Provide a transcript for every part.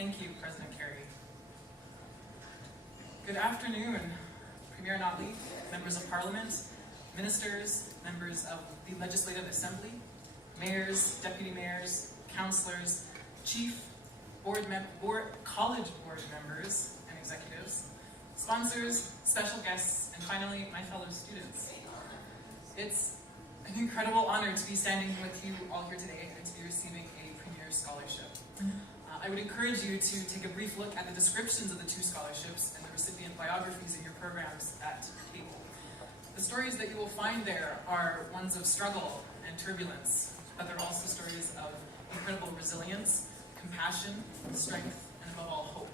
Thank you, President Kerry. Good afternoon, Premier Notley, members of Parliament, ministers, members of the Legislative Assembly, mayors, deputy mayors, councillors, chief, college board members and executives, sponsors, special guests, and finally, my fellow students. It's an incredible honor to be standing with you all here today and to be receiving a Premier Scholarship. I would encourage you to take a brief look at the descriptions of the two scholarships and the recipient biographies in your programs at your table. The stories that you will find there are ones of struggle and turbulence, but they're also stories of incredible resilience, compassion, strength, and above all, hope.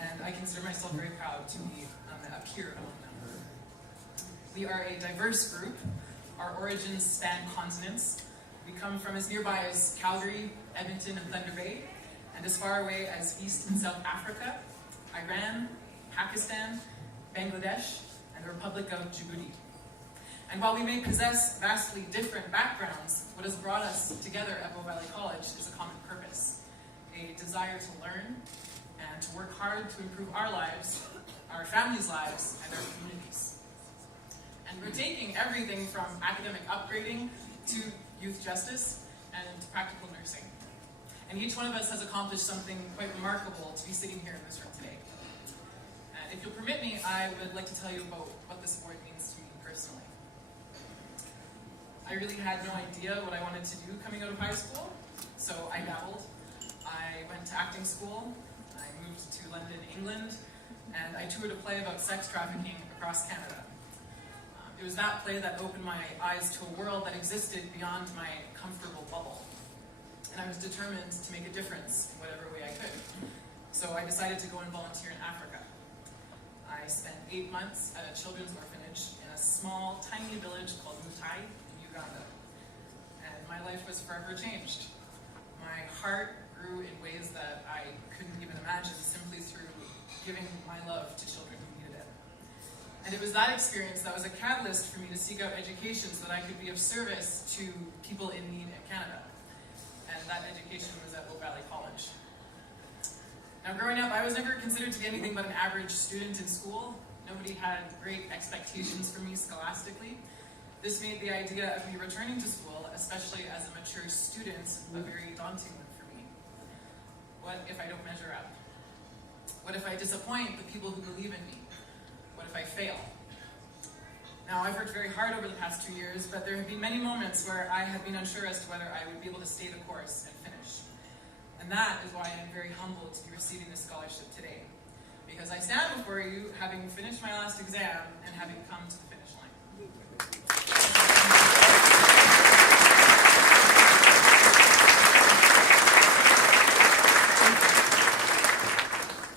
And I consider myself very proud to be a peer among them. We are a diverse group. Our origins span continents. We come from as nearby as Calgary, Edmonton, and Thunder Bay, and as far away as East and South Africa, Iran, Pakistan, Bangladesh, and the Republic of Djibouti. And while we may possess vastly different backgrounds, what has brought us together at Bow Valley College is a common purpose, a desire to learn and to work hard to improve our lives, our families' lives, and our communities. And we're taking everything from academic upgrading to youth justice and to practical nursing. And each one of us has accomplished something quite remarkable to be sitting here in this room today. And if you'll permit me, I would like to tell you about what this award means to me personally. I really had no idea what I wanted to do coming out of high school, so I dabbled. I went to acting school, I moved to London, England, and I toured a play about sex trafficking across Canada. It was that play that opened my eyes to a world that existed beyond my comfortable bubble. And I was determined to make a difference in whatever way I could. So I decided to go and volunteer in Africa. I spent 8 months at a children's orphanage in a small, tiny village called Mutai in Uganda. And my life was forever changed. My heart grew in ways that I couldn't even imagine simply through giving my love to children who needed it. And it was that experience that was a catalyst for me to seek out education so that I could be of service to people in need in Canada. And that education was at Bow Valley College. Now growing up, I was never considered to be anything but an average student in school. Nobody had great expectations for me scholastically. This made the idea of me returning to school, especially as a mature student, a very daunting one for me. What if I don't measure up? What if I disappoint the people who believe in me? What if I fail? Now, I've worked very hard over the past 2 years, but there have been many moments where I have been unsure as to whether I would be able to stay the course and finish. And that is why I'm very humbled to be receiving this scholarship today, because I stand before you having finished my last exam and having come to the finish line.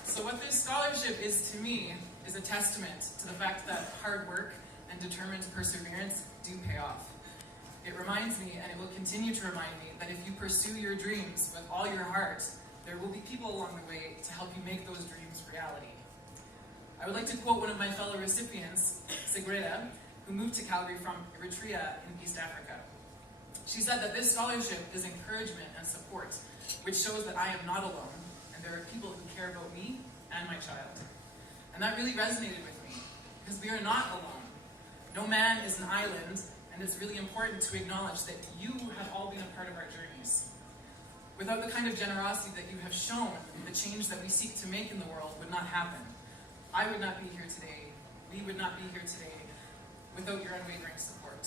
So what this scholarship is to me is a testament to the fact that hard work and determined perseverance do pay off. It reminds me, and it will continue to remind me, that if you pursue your dreams with all your heart, there will be people along the way to help you make those dreams reality. I would like to quote one of my fellow recipients, Segreda, who moved to Calgary from Eritrea in East Africa. She said that this scholarship is encouragement and support, which shows that I am not alone, and there are people who care about me and my child. And that really resonated with me, because we are not alone. No man is an island, and it's really important to acknowledge that you have all been a part of our journeys. Without the kind of generosity that you have shown, the change that we seek to make in the world would not happen. I would not be here today. We would not be here today without your unwavering support.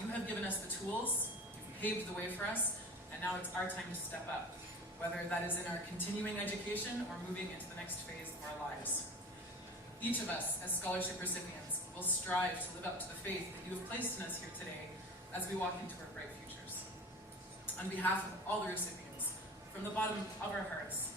You have given us the tools, you've paved the way for us, and now it's our time to step up, whether that is in our continuing education or moving into the next phase of our lives. Each of us, as scholarship recipients, will strive to live up to the faith that you have placed in us here today as we walk into our bright futures. On behalf of all the recipients, from the bottom of our hearts,